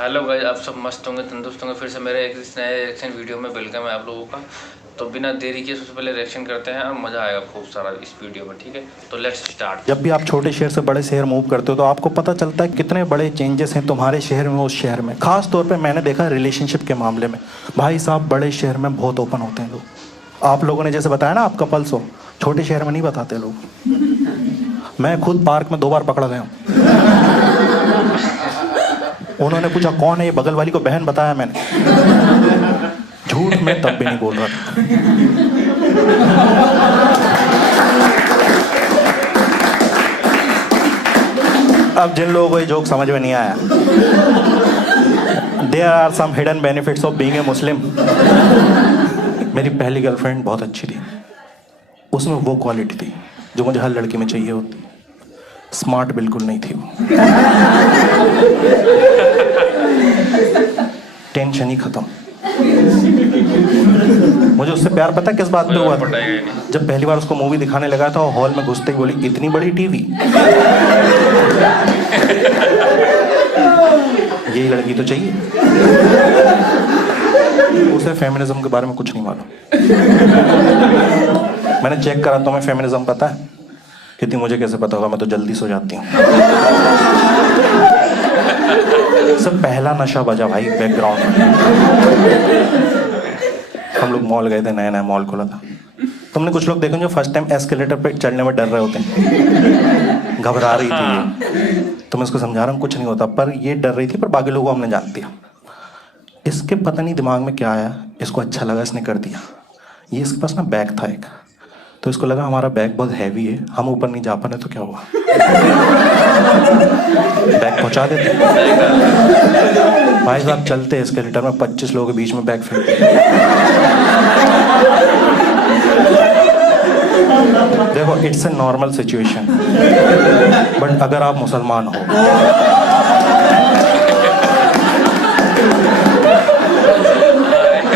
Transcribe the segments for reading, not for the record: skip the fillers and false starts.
Hello guys, आप सब मस्त होंगे, तंदुरुस्त होंगे। फिर से मेरे एक नए रिएक्शन वीडियो में वेलकम है आप लोगों का। तो बिना देरी के सबसे पहले रिएक्शन करते हैं और मज़ा आएगा खूब सारा इस वीडियो में, ठीक है। तो लेट्स स्टार्ट। जब भी आप छोटे शहर से बड़े शहर मूव करते हो तो आपको पता चलता है कितने बड़े चेंजेस हैं तुम्हारे शहर में उस शहर में। खास तौर पे मैंने देखा रिलेशनशिप के मामले में। भाई साहब, बड़े शहर में बहुत ओपन होते हैं लोग। आप लोगों ने जैसे बताया ना आप कपल्स हो, छोटे शहर में नहीं बताते लोग। मैं खुद पार्क में 2 बार पकड़ा गया हूँ। उन्होंने पूछा कौन है ये, बगल वाली को बहन बताया मैंने। झूठ मैं तब भी नहीं बोल रहा था। अब जिन लोगों को ये जोक समझ में नहीं आया, there are some hidden benefits of being a Muslim. मेरी पहली गर्लफ्रेंड बहुत अच्छी थी। उसमें वो क्वालिटी थी जो मुझे हर लड़की में चाहिए होती। स्मार्ट बिल्कुल नहीं थी वो। टेंशन ही खत्म। मुझे उससे प्यार पता किस बात पे हुआ था? जब पहली बार उसको मूवी दिखाने लगा था, हॉल में घुसते ही बोली इतनी बड़ी टीवी। यही लड़की तो चाहिए। उसे फेमिनिज्म के बारे में कुछ नहीं मालूम। मैंने चेक करा तो मैं फेमिनिज्म पता है। कहती मुझे कैसे पता होगा, मैं तो जल्दी सो जाती हूँ। सब पहला नशा बजा भाई बैकग्राउंड में। हम लोग मॉल गए थे, नया नया मॉल खुला था। तुमने कुछ लोग देखे जो फर्स्ट टाइम एस्केलेटर पे चढ़ने में डर रहे होते हैं, घबरा रही थी। तो मैं उसको समझा रहा हूँ कुछ नहीं होता, पर ये डर रही थी, पर बाकी लोगों को हमने जान दिया। इसके पता नहीं दिमाग में क्या आया, इसको अच्छा लगा, इसने कर दिया। ये इसके पास ना बैग था एक, तो इसको लगा हमारा बैग बहुत हैवी है, हम ऊपर नहीं जा पाने, तो क्या हुआ बैग पहुंचा देते। भाई साहब चलते एस्केलेटर में 25 लोगों के बीच में बैग फेंक। देखो, it's a normal situation, but अगर आप मुसलमान हो,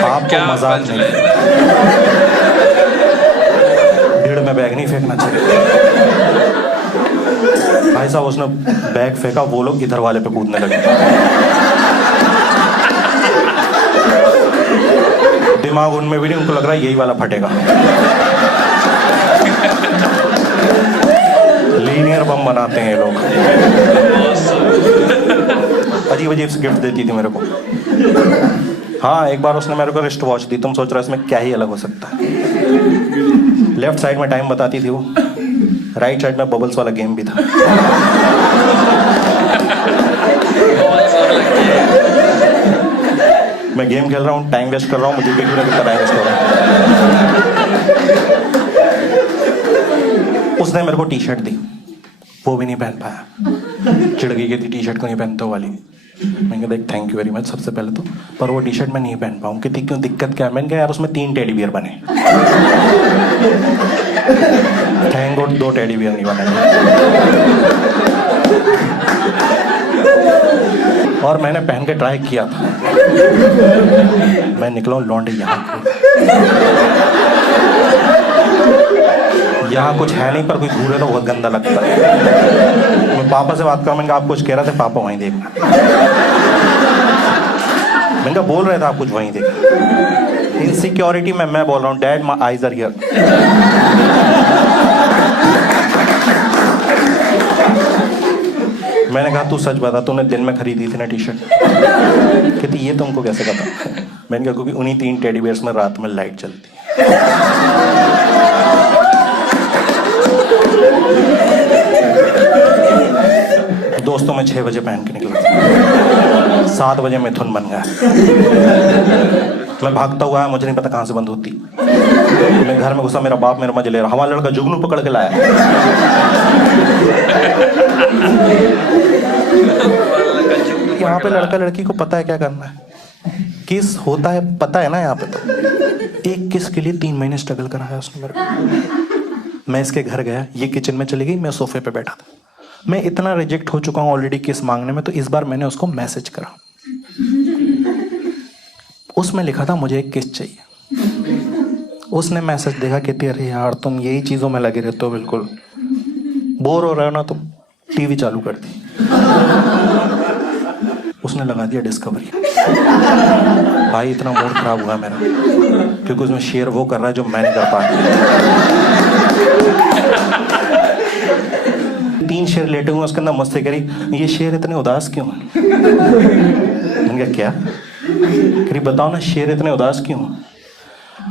आपको मजाक नहीं, भीड़ में बैग नहीं फेंकना चाहिए। भाई साहब उसने बैग फेंका, वो लोग इधर वाले पे कूदने लगे। दिमाग उनमें भी नहीं, उनको लग रहा है यही वाला फटेगा। लीनियर बम बनाते हैं ये लोग। अजीब अजीब से गिफ्ट देती थी मेरे को। हाँ, एक बार उसने मेरे को रिस्ट वॉच दी। तुम सोच रहे हो इसमें क्या ही अलग हो सकता है। लेफ्ट साइड में टाइम बताती थी वो, राइट साइड में बबल्स वाला गेम भी था। मैं गेम खेल रहा हूँ, टाइम वेस्ट कर रहा हूँ, मुझे भी कितना टाइम वेस्ट हो रहा है। उसने मेरे को टी शर्ट दी, वो भी नहीं पहन पाया। चिढ़ गई, थी टी शर्ट को नहीं पहनते वाली। मैंने कहा देख थैंक यू वेरी मच सबसे पहले तो, पर वो टी शर्ट मैं नहीं पहन पाऊँ। कहती क्यों, दिक्कत क्या है? मैंने कहा यार उसमें 3 टेडी बियर बने। थैंक गॉड 2 टेडी बियर नहीं बने। और मैंने पहन के ट्राई किया था। मैं निकला लौंडे यहाँ कुछ है नहीं, पर कोई घूरे तो बहुत गंदा लगता है। मैं पापा से बात कर, मैंने कहा आप कुछ कह रहे थे, पापा वहीं देखना। मैंने कहा बोल रहे थे आप कुछ वहीं देख। इनसिक्योरिटी में मैं बोल रहा हूँ dad my eyes are here. मैंने कहा तू सच बता, तूने दिन में खरीदी थी ना टी शर्ट? कहती ये तुमको कैसे पता? मैंने कहा क्योंकि उन्हीं 3 टेडी बियर्स में रात में लाइट चलती है। दोस्तों में 6 बजे पहन के निकला, 7 बजे मिथुन बन गया। मैं भागता हुआ, मुझे नहीं पता कहां से बंद होती। मैं घर में घुसा, मेरा बाप मेरा मजे ले रहा, हमारा लड़का जुगनू पकड़ के लाया। यहाँ पे लड़का लड़की को पता है क्या करना है, किस होता है पता है ना। यहाँ पे तो एक किस के लिए 3 महीने स्ट्रगल कराया उसने मेरे को। मैं इसके घर गया, ये किचन में चली गई, मैं सोफे पे बैठा था। मैं इतना रिजेक्ट हो चुका हूँ ऑलरेडी किस मांगने में, तो इस बार मैंने उसको मैसेज करा। उसमें लिखा था मुझे एक किस चाहिए। उसने मैसेज देखा, कहती अरे यार तुम यही चीजों में लगे रहते हो, बिल्कुल बोर हो रहे हो ना तुम, टीवी चालू कर दी। उसने लगा दिया डिस्कवरी। भाई इतना मूड खराब हुआ मेरा, क्योंकि उसमें शेयर वो कर रहा है जो मैं नहीं कर पा रहा। 3 शेर लेटे हुए उसके अंदर मस्ती करी, ये शेर इतने उदास क्यों हैं? मैंने कहा क्या? करी बताओ ना शेर इतने उदास क्यों?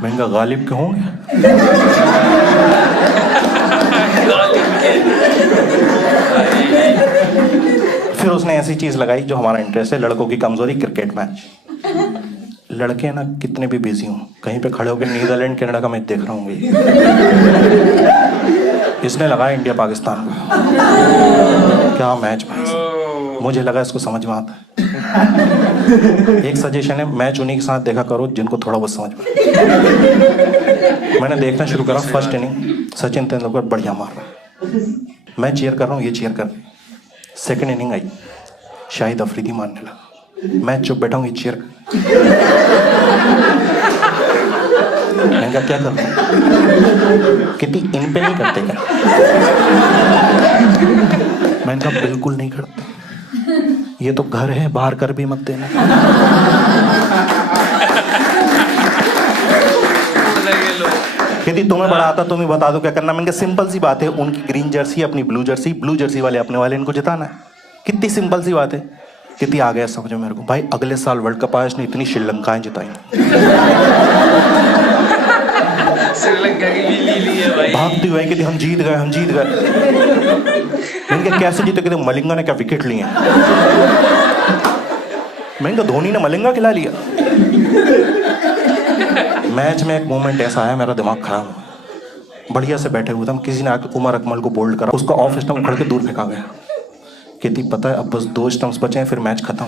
मैंने कहा गालिब क्यों होंगे? फिर उसने ऐसी चीज लगाई जो हमारा इंटरेस्ट है, लड़कों की कमजोरी, क्रिकेट मैच। लड़के ना कितने भी बिजी हों, कहीं पे खड़े होकर नीदरलैंड कनाडा का मैच देख रहा हूँ। इसने लगाया इंडिया पाकिस्तान का, क्या मैच भाई। मुझे लगा इसको समझ में आता है। एक सजेशन है, मैच उन्हीं के साथ देखा करो जिनको थोड़ा बहुत समझ में। मैंने देखना शुरू करा, फर्स्ट इनिंग सचिन तेंदुलकर बढ़िया मार रहा है, मैं चीयर कर रहा हूँ, ये चीयर कर रही। सेकंड इनिंग आई, शाहिद अफरीदी मारने लगा, मैं चुप बैठा हूँ, ये चीयर कर। मैंने कहा क्या कर रहा हूँ? कितनी इन पे नहीं करते क्या? मैंने कहा बिल्कुल नहीं करते, ये तो घर है, बाहर कर भी मत देना। यदि तुम्हें बड़ा आता तुम्हें बता दो क्या करना। मैंने कहा सिंपल सी बात है, उनकी ग्रीन जर्सी अपनी ब्लू जर्सी वाले अपने वाले, इनको जिताना है। कितनी सिंपल सी बात है। कितनी आ गया समझो मेरे को भाई, अगले साल वर्ल्ड कप आया, इसने इतनी श्रीलंकाएं जिताई, श्रीलंका की भी ली ली है भाई, भागती हुई कि हम जीत गए। मैंने कहा कैसे जीते? कहते मलिंगा ने क्या विकेट लिए। मैंने कहा धोनी ने मलिंगा खिला लिया। मैच में एक मोमेंट ऐसा आया, मेरा दिमाग खराब हुआ। बढ़िया से बैठे हुए थे हम, किसी ने आकर उमर अकमल को बोल्ड करा, उसका ऑफ स्टंप उखड़ के दूर फेंका गया। कहती पता है अब बस 2 स्टंप्स बचे हैं, फिर मैच खत्म।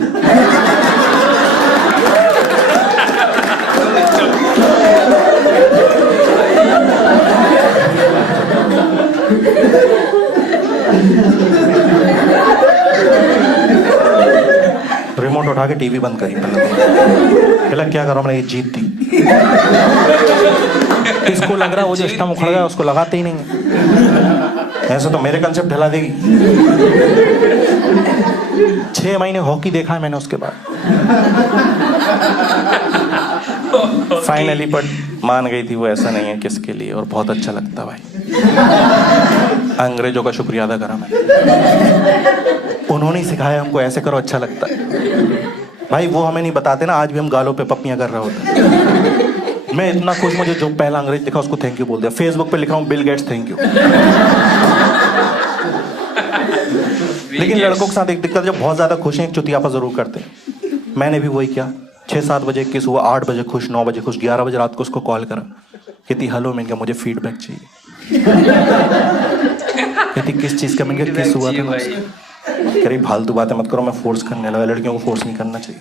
रिमोट उठा के टीवी बंद करी। पहले क्या करो, मैंने ये जीत दी। इसको लग रहा है वो जो स्टंप उखड़ गया उसको लगाते ही नहीं। ऐसे तो मेरे कंसेप्ट हिला देगी। 6 महीने हॉकी देखा है मैंने उसके बाद। फाइनली बट मान गई थी वो ऐसा नहीं है किसके लिए, और बहुत अच्छा लगता भाई। अंग्रेजों का शुक्रिया अदा करा मैंने, उन्होंने सिखाया हमको ऐसे करो, अच्छा लगता है भाई। वो हमें नहीं बताते ना, आज भी हम गालों पे पप्पियां कर रहे होते। मैं इतना खुश, मुझे जो पहला अंग्रेज दिखा उसको थैंक यू बोल दिया। फेसबुक पे लिख रहा हूँ बिल गेट्स थैंक यू। लेकिन लड़कों के साथ एक दिक्कत, जब बहुत ज्यादा खुश हैं एक चुतियापा जरूर करते हैं। मैंने भी वही किया। 6-7 बजे किस हुआ, 8 बजे खुश, 9 बजे खुश, 11 बजे रात को उसको कॉल करा। कहती हेलो, मैंने कहा मुझे फीडबैक चाहिए। कहती किस चीज का? मैंने कहा किस हुआ था। कह रही फालतू बातें मत करो, मैं फोर्स करने लगा। लड़कियों को फोर्स नहीं करना चाहिए।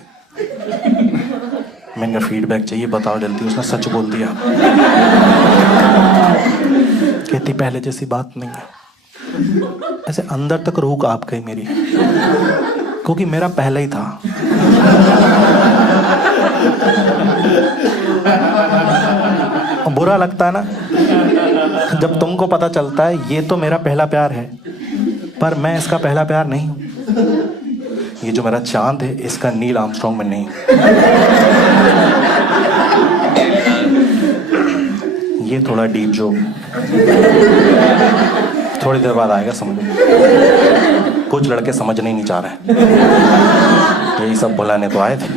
मैंने कहा फीडबैक चाहिए, बताओ जल्दी। उसने सच बोल दिया। कहती पहले जैसी बात नहीं है। ऐसे अंदर तक रूह कांप गई मेरी, क्योंकि मेरा पहले ही था। बुरा लगता है ना जब तुमको पता चलता है ये तो मेरा पहला प्यार है, पर मैं इसका पहला प्यार नहीं हूं। ये जो मेरा चांद है इसका नील आर्मस्ट्रांग में नहीं। ये थोड़ा डीप जोक, थोड़ी देर बाद आएगा समझ में। कुछ लड़के समझने ही नहीं चाह रहे, यही सब बुलाने तो आए थे।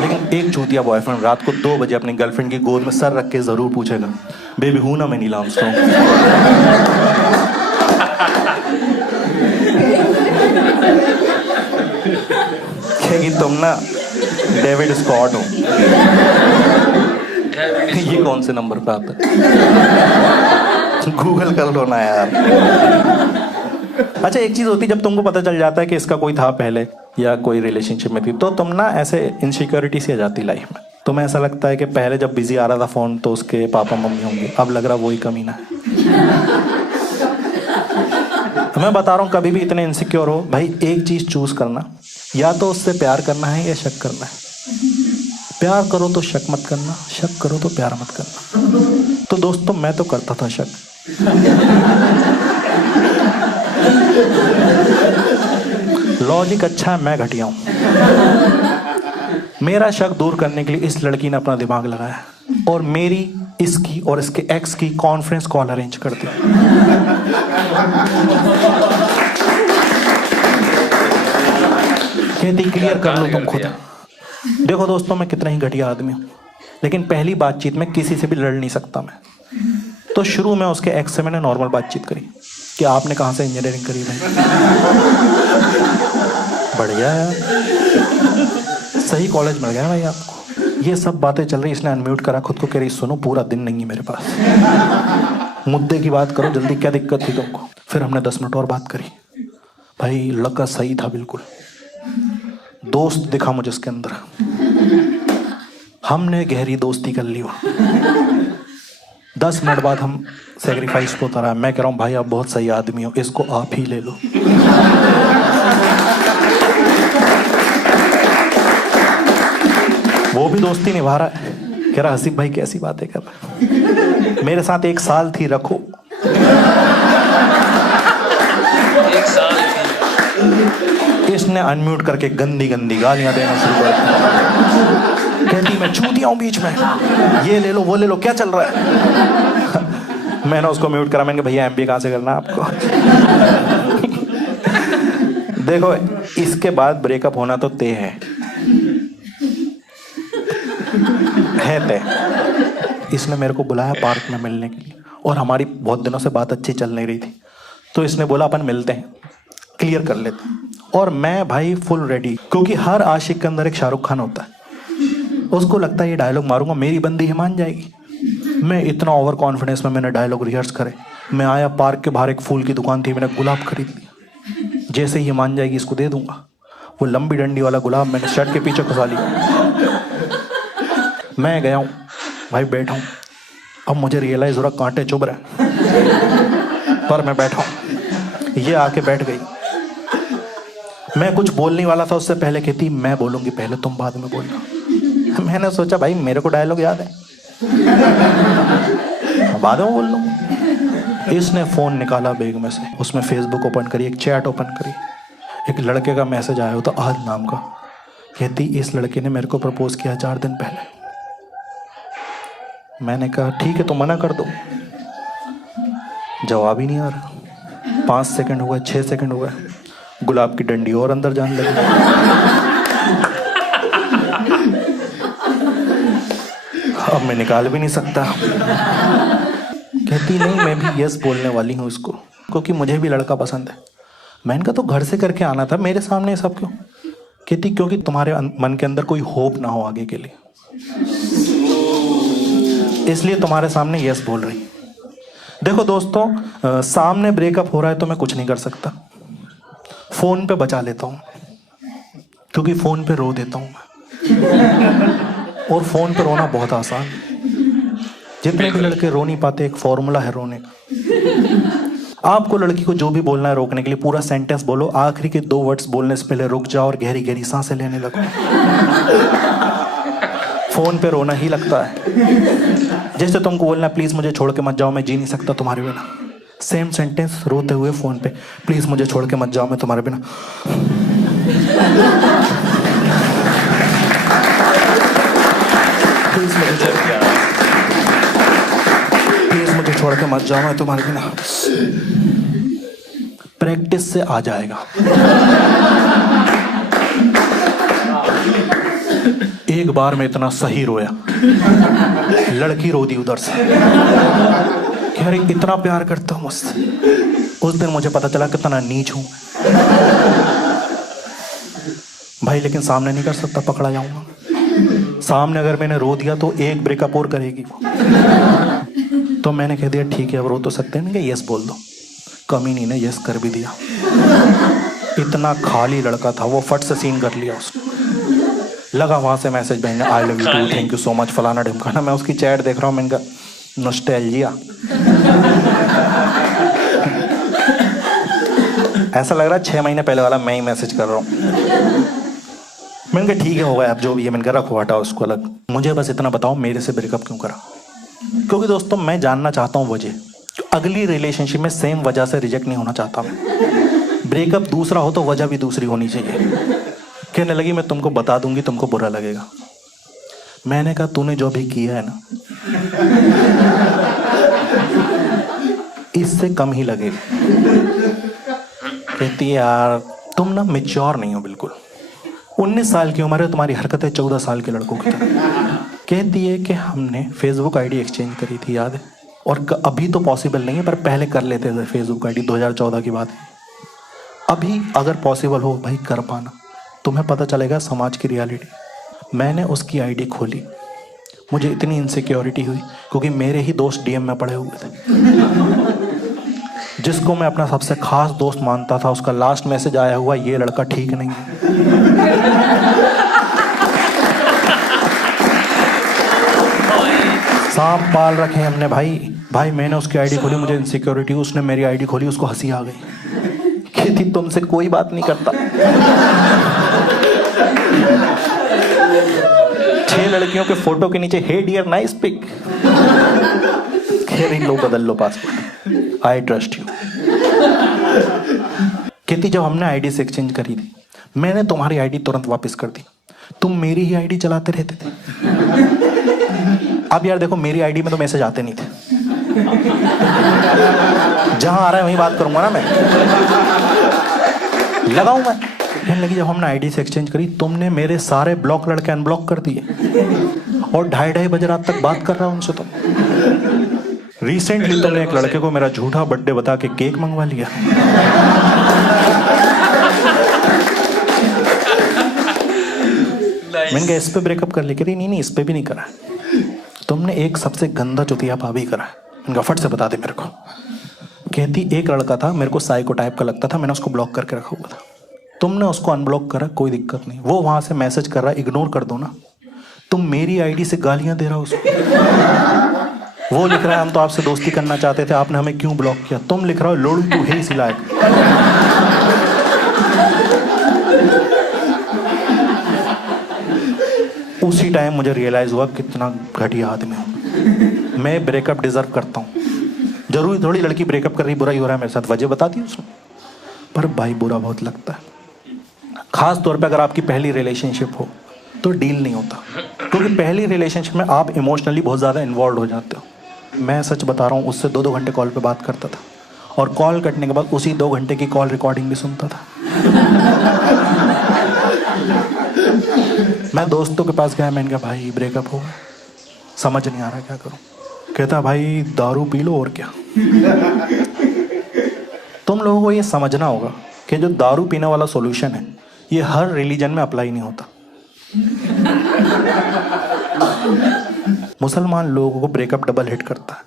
लेकिन एक चूतिया बॉयफ्रेंड रात को 2 बजे अपनी गर्लफ्रेंड की गोद में सर रख के जरूर पूछेगा, बेबी हूं ना मैं नील आर्मस्ट्रांग। कहेगी तुम ना डेविड स्कॉट हो। ये कौन से नंबर पे आता है? गूगल कर लो ना यार। अच्छा एक चीज होती है, जब तुमको पता चल जाता है कि इसका कोई था पहले या कोई रिलेशनशिप में थी, तो तुम ना ऐसे इनसिक्योरिटी सी आ जाती लाइफ में। तुम्हें ऐसा लगता है कि पहले जब बिजी आ रहा था फोन तो उसके पापा मम्मी होंगे, अब लग रहा वही कमीना है। मैं बता रहा हूँ कभी भी इतने इनसिक्योर हो भाई, एक चीज चूज करना, या तो उससे प्यार करना है या शक करना है। प्यार करो तो शक मत करना, शक करो तो प्यार मत करना। तो दोस्तों मैं तो करता था शक। लॉजिक अच्छा है, मैं घटिया हूं। मेरा शक दूर करने के लिए इस लड़की ने अपना दिमाग लगाया और मेरी, इसकी और इसके एक्स की कॉन्फ्रेंस कॉल अरेंज कर दी। कहती क्लियर कर लो तुम खुद। देखो दोस्तों, मैं कितना ही घटिया आदमी हूं, लेकिन पहली बातचीत में किसी से भी लड़ नहीं सकता मैं। तो शुरू में उसके एक्स से मैंने नॉर्मल बातचीत करी कि आपने कहाँ से इंजीनियरिंग करी भाई। बढ़िया है, सही कॉलेज मिल गया भाई आपको। ये सब बातें चल रही, इसने अनम्यूट करा खुद को, कह रही सुनो पूरा दिन नहीं है मेरे पास, मुद्दे की बात करो जल्दी, क्या दिक्कत थी तुमको। फिर हमने 10 मिनट और बात करी। भाई लड़का सही था बिल्कुल, दोस्त दिखा मुझे उसके अंदर। हमने गहरी दोस्ती कर ली। 10 मिनट बाद हम सेक्रीफाइस को उतरा। मैं कह रहा हूँ भाई आप बहुत सही आदमी हो, इसको आप ही ले लो। वो भी दोस्ती निभा रहा है, कह रहा हसीब भाई कैसी बातें कर रहा, मेरे साथ 1 साल थी, रखो। 1 साल इसने अनम्यूट करके गंदी गंदी गालियां देना शुरू कर दी। कहती मैं चूतिया हूं बीच में, ये ले लो वो ले लो, क्या चल रहा है। मैंने उसको म्यूट करा। मैंने कहा भैया MBA कहाँ से करना आपको। देखो इसके बाद ब्रेकअप होना तो तय है तय। इसने मेरे को बुलाया पार्क में मिलने के लिए, और हमारी बहुत दिनों से बात अच्छी चल नहीं रही थी, तो इसने बोला अपन मिलते हैं, क्लियर कर लेते हैं। और मैं भाई फुल रेडी, क्योंकि हर आशिक के अंदर एक शाहरुख खान होता है। उसको लगता है ये डायलॉग मारूंगा मेरी बंदी ही मान जाएगी। मैं इतना ओवर कॉन्फिडेंस में मैंने डायलॉग रिहर्स करे। मैं आया, पार्क के बाहर एक फूल की दुकान थी, मैंने गुलाब खरीद लिया। जैसे ही ये मान जाएगी इसको दे दूंगा। वो लंबी डंडी वाला गुलाब मैंने शर्ट के पीछे घुसा लिया। मैं गया हूँ भाई, बैठा हूँ। अब मुझे रियलाइज हो रहा कांटे चुभ रहे, पर मैं बैठा हूँ। ये आके बैठ गई। मैं कुछ बोलने वाला था उससे पहले, कहती मैं बोलूंगी पहले, तुम बाद में बोलना। मैंने सोचा भाई मेरे को डायलॉग याद है, बाद में बोल लूँ। इसने फोन निकाला बैग में से, उसमें फेसबुक ओपन करी, एक चैट ओपन करी, एक लड़के का मैसेज आया होता आज नाम का। कहती इस लड़के ने मेरे को प्रपोज किया 4 दिन पहले। मैंने कहा ठीक है तो मना कर दो। जवाब ही नहीं आ रहा। 5 सेकंड हुआ, 6 सेकंड हुआ, गुलाब की डंडी और अंदर जाने लगी। अब मैं निकाल भी नहीं सकता। कहती नहीं मैं भी यस बोलने वाली हूँ उसको, क्योंकि मुझे भी लड़का पसंद है। मैंने कहा तो घर से करके आना था, मेरे सामने सब क्यों। कहती क्योंकि तुम्हारे मन के अंदर कोई होप ना हो आगे के लिए, इसलिए तुम्हारे सामने यस बोल रही। देखो दोस्तों, सामने ब्रेकअप हो रहा है तो मैं कुछ नहीं कर सकता, फोन पे बचा लेता हूँ, क्योंकि फोन पे रो देता हूँ मैं। और फोन पे रोना बहुत आसान है। जितने भी लड़के रो नहीं पाते, एक फॉर्मूला है रोने का। आपको लड़की को जो भी बोलना है रोकने के लिए पूरा सेंटेंस बोलो, आखिरी के 2 वर्ड्स बोलने से पहले रुक जाओ और गहरी गहरी सांसें लेने लगो। फोन पे रोना ही लगता है। जैसे तुमको बोलना प्लीज मुझे छोड़ के मत जाओ, मैं जी नहीं सकता तुम्हारे बिना। सेम सेंटेंस रोते हुए फोन पे, प्लीज मुझे छोड़ के मत जाओ, मैं तुम्हारे बिना। प्लीज मुझे छोड़ के मत जाओ, मैं तुम्हारे बिना। प्रैक्टिस से आ जाएगा। एक बार में इतना सही रोया, लड़की रो दी उधर से, कह रही इतना प्यार करता हूं मुझसे। उस दिन मुझे पता चला कितना नीच हूं भाई, लेकिन सामने नहीं कर सकता, पकड़ा जाऊंगा। सामने अगर मैंने रो दिया तो एक ब्रेकअप और करेगी वो। तो मैंने कह दिया ठीक है अब रो तो सकते हैं, नहीं यस बोल दो। कमी नहीं ने यस कर भी दिया। इतना खाली लड़का था वो, फट से सीन कर लिया उसने। लगा वहां से मैसेज भेजने, I love you too, thank you so much, फलाना ढिमकाना। मैं उसकी चैट देख रहा हूँ, मैंने कहा नॉस्टैल्जिया। ऐसा लग रहा है 6 महीने पहले वाला मैं ही मैसेज कर रहा हूँ। मैंने कहा ठीक है हो गया अब जो भी है। मैंने कहा रखो हटाओ उसको अलग, मुझे बस इतना बताओ मेरे से ब्रेकअप क्यों करा। क्योंकि दोस्तों मैं जानना चाहता हूँ वजह। अगली रिलेशनशिप में सेम वजह से रिजेक्ट नहीं होना चाहता मैं। ब्रेकअप दूसरा हो तो वजह भी दूसरी होनी चाहिए। कहने लगी मैं तुमको बता दूंगी, तुमको बुरा लगेगा। मैंने कहा तूने जो भी किया है ना इससे कम ही लगेगा। कहती है यार तुम ना मैच्योर नहीं हो बिल्कुल, 19 साल की उम्र है, तुम्हारी हरकतें 14 साल के लड़कों की तरह। कहती है कि हमने फेसबुक आईडी एक्सचेंज करी थी, याद है? और अभी तो पॉसिबल नहीं है, पर पहले कर लेते थे फेसबुक आईडी, 2014 की बात है। अभी अगर पॉसिबल हो भाई कर पाना, तुम्हें पता चलेगा समाज की रियलिटी। मैंने उसकी आईडी खोली, मुझे इतनी इनसिक्योरिटी हुई क्योंकि मेरे ही दोस्त डीएम में पड़े हुए थे। जिसको मैं अपना सबसे खास दोस्त मानता था, उसका लास्ट मैसेज आया हुआ ये लड़का ठीक नहीं है। सांप पाल रखे हमने भाई मैंने उसकी आईडी खोली, मुझे इनसिक्योरिटी, उसने मेरी आईडी खोली, उसको हंसी आ गई। कहती तुमसे कोई बात नहीं करता। 6 लड़कियों के फोटो के नीचे हे डियर नाइस पिक। कह रही लो बदल लो पासपोर्ट, आई ट्रस्ट यू। कहती जब हमने आईडी से एक्सचेंज करी थी मैंने तुम्हारी आईडी तुरंत वापस कर दी, तुम मेरी ही आईडी चलाते रहते थे। अब यार देखो मेरी आईडी में तो मैसेज आते नहीं थे, जहां आ रहा है वहीं बात करूंगा ना मैं, लगाऊं मैं। कहने लगी जब हमने आईडी से एक्सचेंज करी तुमने मेरे सारे ब्लॉक लड़के अनब्लॉक कर दिए और 2:30 बजे रात तक बात कर रहा हूं उनसे। तुम रिसेंटली तुमने एक लड़के को मेरा झूठा बर्थडे बता के केक मंगवा लिया। मैंने कहा इस पे ब्रेकअप कर लिया। नहीं इस पे भी नहीं करा, तुमने एक सबसे गंदा चुतिया भाभी करा है। मैंने कहा फट से बता दे मेरे को। कहती एक लड़का था मेरे को साइको टाइप का लगता था, मैंने उसको ब्लॉक करके रखा हुआ था, तुमने उसको अनब्लॉक करा, कोई दिक्कत नहीं, वो वहां से मैसेज कर रहा है, इग्नोर कर दो ना। तुम मेरी आईडी से गालियां दे रहा हो उसको, वो लिख रहा है हम तो आपसे दोस्ती करना चाहते थे, आपने हमें क्यों ब्लॉक किया। तुम लिख रहा हो लोड़ू तू है इसी लायक। उसी टाइम मुझे रियलाइज हुआ कितना घटिया आदमी हूं मैं। ब्रेकअप डिजर्व करता हूं। जरूरी थोड़ी लड़की ब्रेकअप कर रही बुरा ही हो रहा है मेरे साथ, वजह बता दी उसने, पर भाई बुरा बहुत लगता है। खास तौर पे अगर आपकी पहली रिलेशनशिप हो तो डील नहीं होता, क्योंकि पहली रिलेशनशिप में आप इमोशनली बहुत ज़्यादा इन्वॉल्व हो जाते हो। मैं सच बता रहा हूँ, उससे 2-2 घंटे कॉल पे बात करता था और कॉल कटने के बाद उसी 2 घंटे की कॉल रिकॉर्डिंग भी सुनता था। मैं दोस्तों के पास गया, मैंने कहा भाई ब्रेकअप हो गया, समझ नहीं आ रहा क्या करूं। कहता भाई दारू पी लो और क्या। तुम लोगों को ये समझना होगा कि जो दारू पीने वाला सॉल्यूशन है ये हर रिलीजन में अप्लाई नहीं होता। मुसलमान लोगों को ब्रेकअप डबल हिट करता है।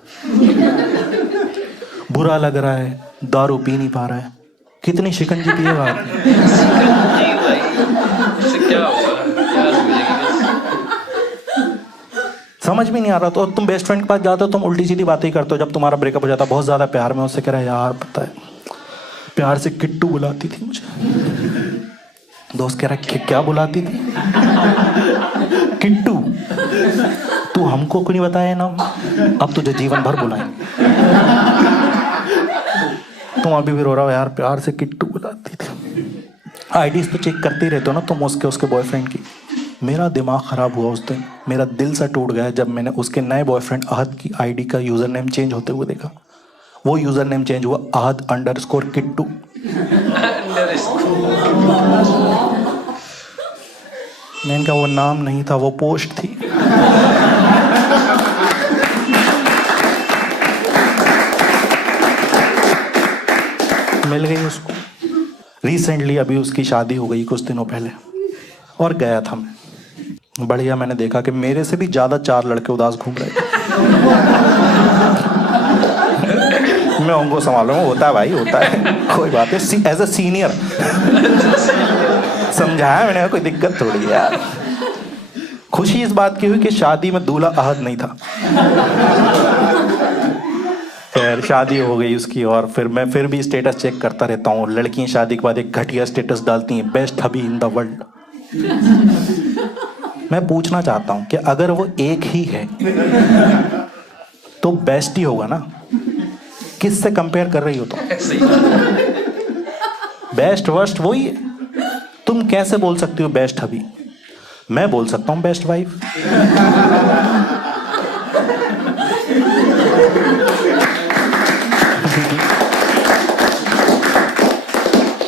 बुरा लग रहा है, दारू पी नहीं पा रहा है, कितनी शिकंजी पिएगा आप? समझ भी नहीं आ रहा। तो तुम बेस्ट फ्रेंड के पास जाते हो, तुम उल्टी सीधी बातें ही करते हो। जब तुम्हारा ब्रेकअप हो जाता, बहुत ज्यादा प्यार में, उससे कह रहा है यार पता है प्यार से किट्टू बुलाती थी मुझे। दोस्त कह रहा है क्या बुलाती थी? किट्टू। तू हमको क्यों नहीं बताया नाम, अब तुझे जीवन भर बुलाएंगे। तुम अभी भी रो रहा हो यार प्यार से किट्टू बुलाती थी। आईडीज तो चेक करते ही रहते हो ना तुम उसके बॉयफ्रेंड की। मेरा दिमाग खराब हुआ उस दिन, मेरा दिल सा टूट गया जब मैंने उसके नए बॉयफ्रेंड अहद की आईडी का यूजर नेम चेंज होते हुए देखा। वो यूजर नेम चेंज हुआ ahad_kittu। मैंने कहा वो नाम नहीं था, वो पोस्ट थी। मिल गई उसको। रिसेंटली अभी उसकी शादी हो गई कुछ दिनों पहले, और गया था मैं। बढ़िया, मैंने देखा कि मेरे से भी ज्यादा 4 लड़के उदास घूम रहे थे। मैं उनको संभालूंगा, होता है भाई, होता है, कोई बात है। एज अ सीनियर समझाया मैंने, कोई दिक्कत थोड़ी यार। खुशी इस बात की हुई कि शादी में दूल्हा अहद नहीं था। फिर शादी हो गई उसकी, और फिर मैं फिर भी स्टेटस चेक करता रहता हूँ। लड़कियां शादी के बाद एक घटिया स्टेटस डालती हैं, best hubby in the world. मैं पूछना चाहता हूं कि अगर वो एक ही है तो बेस्ट ही होगा ना, किससे कंपेयर कर रही हो तुम? बेस्ट वर्स्ट वही है। तुम कैसे बोल सकती हो बेस्ट हबी? मैं बोल सकता हूँ बेस्ट वाइफ।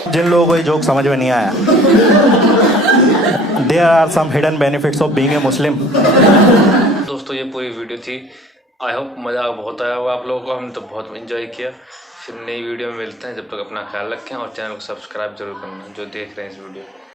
जिन लोगों को ये जोक समझ में नहीं आया, there are some hidden benefits of being a Muslim. दोस्तों ये पूरी वीडियो थी। आई होप मज़ा बहुत आया होगा आप लोगों को। हमने तो बहुत एंजॉय किया। फिर नई वीडियो में मिलते हैं। जब तक अपना ख्याल रखें और चैनल को सब्सक्राइब जरूर करना जो देख रहे हैं इस वीडियो को।